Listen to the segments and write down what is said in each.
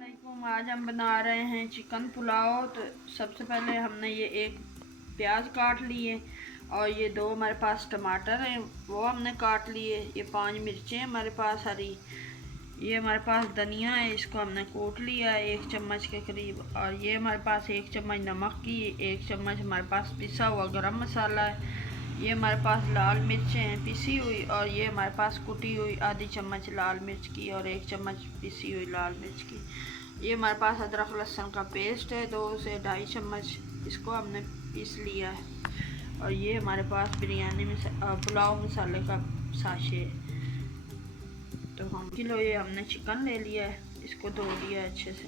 अस्सलामुअलैकुम। आज हम बना रहे हैं चिकन पुलाव। तो सबसे पहले हमने ये एक प्याज काट लिए और ये 2 हमारे पास टमाटर हैं वो हमने काट लिए। ये 5 मिर्चें हमारे पास हरी। ये हमारे पास धनिया है, इसको हमने कूट लिया है 1 चम्मच के करीब। और ये हमारे पास 1 चम्मच नमक की, 1 चम्मच हमारे पास पिसा हुआ गरम मसाला है। ये हमारे पास लाल मिर्चें हैं पिसी हुई, और ये हमारे पास कुटी हुई आधी चम्मच लाल मिर्च की और 1 चम्मच पिसी हुई लाल मिर्च की। ये हमारे पास अदरक लहसुन का पेस्ट है 2 से 2.5 चम्मच, इसको हमने पीस लिया है। और ये हमारे पास बिरयानी में पुलाव मसाले का साशे है। तो हम किलो ये हमने चिकन ले लिया है, इसको धो लिया है अच्छे से।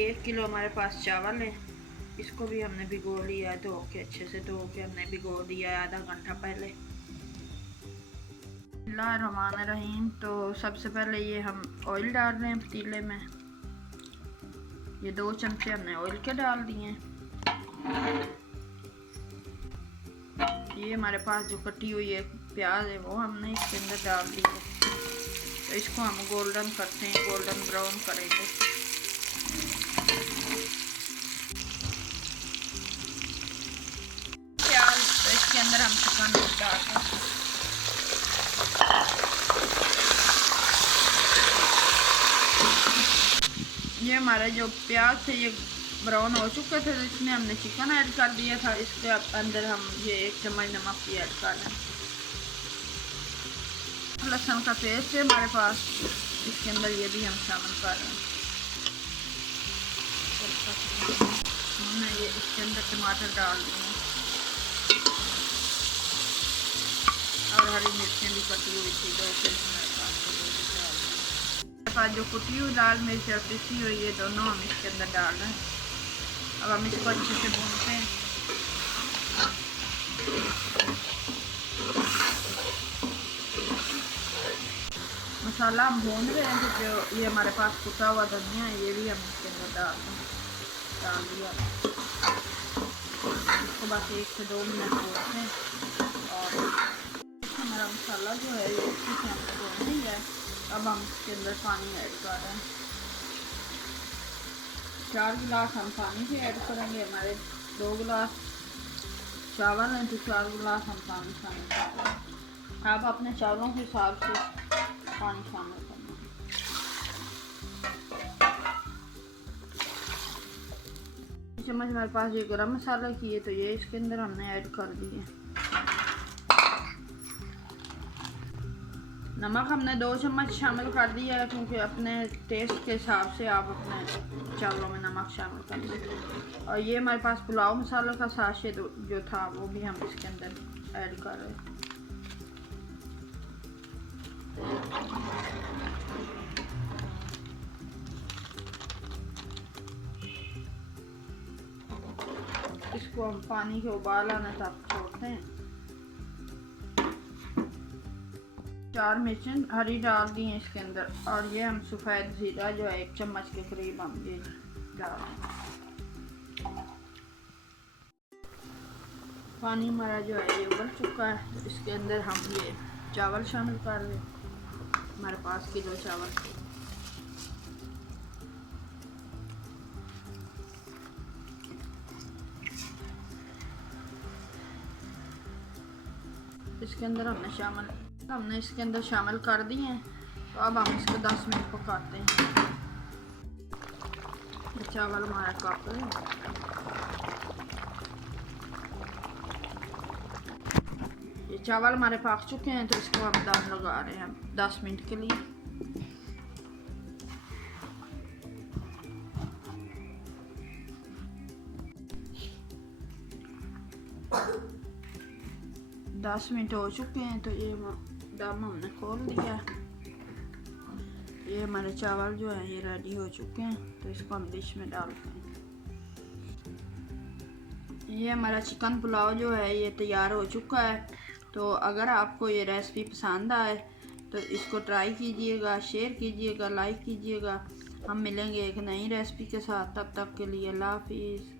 1 किलो हमारे पास चावल है, इसको भी हमने भिगो लिया है, धो के अच्छे से धो के हमने भिगो दिया है आधा घंटा पहले। बिस्मिल्लाहिर्रहमानिर्रहीम। तो सबसे पहले ये हम ऑयल डाल रहे हैं पतीले में। ये 2 चमचे हमने ऑयल के डाल दिए हैं। ये हमारे पास जो कटी हुई एक प्याज है वो हमने इसके अंदर डाल दी है। तो इसको हम गोल्डन करते हैं, गोल्डन ब्राउन करेंगे। इसके अंदर हम चिकन डालते हैं। ये हमारे जो प्याज थे ये ब्राउन हो चुके थे, तो इसमें हमने चिकन ऐड कर दिया था। इसके अंदर हम ये 1 चम्मच नमक भी ऐड कर रहे हैं। लहसुन का पेस्ट है हमारे पास, इसके अंदर ये भी हम शामिल कर रहे हैं। हमने ये इसके अंदर टमाटर डाल दिए और हरी मिर्चें भी कटी हुई थी 2 से हमारे पास जो कुटी हुई लाल मिर्च और पिसी हुई ये दोनों हम इसके अंदर डाल रहे हैं। अब हम इसको अच्छे से भूनते हैं। मसाला हम भून रहे हैं। तो जो ये हमारे पास कुटा हुआ धनिया है ये भी हम इसके अंदर डाल दिया। इसको बस 1 से 2 मिनट भूनते हैं। और हमारा मसाला जो है ये अच्छे से हमने भून लिया है। अब हम इसके अंदर पानी ऐड कर रहे हैं। 4 गिलास हम पानी से ऐड करेंगे। हमारे 2 गिलास चावल हैं तो 4 गिलास हम पानी शामिल कर रहे हैं। आप अपने चावलों के हिसाब से पानी शामिल करना। चम्मच हमारे पास ये गरम मसाला की है, तो ये इसके अंदर हमने ऐड कर दिए। नमक हमने 2 चम्मच शामिल कर दिया है, क्योंकि अपने टेस्ट के हिसाब से आप अपने चावलों में नमक शामिल कर सकते। और ये हमारे पास पुलाव मसालों का साशे जो था वो भी हम इसके अंदर ऐड कर रहे हैं। इसको हम पानी के उबाल आने तक छोड़ते हैं। 4 मिर्चें हरी डाल दी हैं इसके अंदर। और ये हम सफ़ेद ज़ीरा जो है 1 चम्मच के करीब हम ये डाल दें। पानी हमारा जो है ये उबल चुका है, तो इसके अंदर हम ये चावल शामिल कर रहे हैं। हमारे पास किलो चावल। इसके अंदर हमने इसके अंदर शामिल कर दिए हैं। तो अब हम इसको 10 मिनट पकाते हैं। चावल हमारा पक है। ये चावल हमारे पक चुके हैं, तो इसको हम दम लगा रहे हैं 10 मिनट के लिए। दस मिनट हो चुके हैं, तो ये दम हमने खोल दिया। ये हमारे चावल जो है ये रेडी हो चुके हैं, तो इसको हम डिश में डालते हैं। ये हमारा चिकन पुलाव जो है ये तैयार हो चुका है। तो अगर आपको ये रेसिपी पसंद आए तो इसको ट्राई कीजिएगा, शेयर कीजिएगा, लाइक कीजिएगा। हम मिलेंगे एक नई रेसिपी के साथ, तब तक के लिए अल्लाह हाफिज़।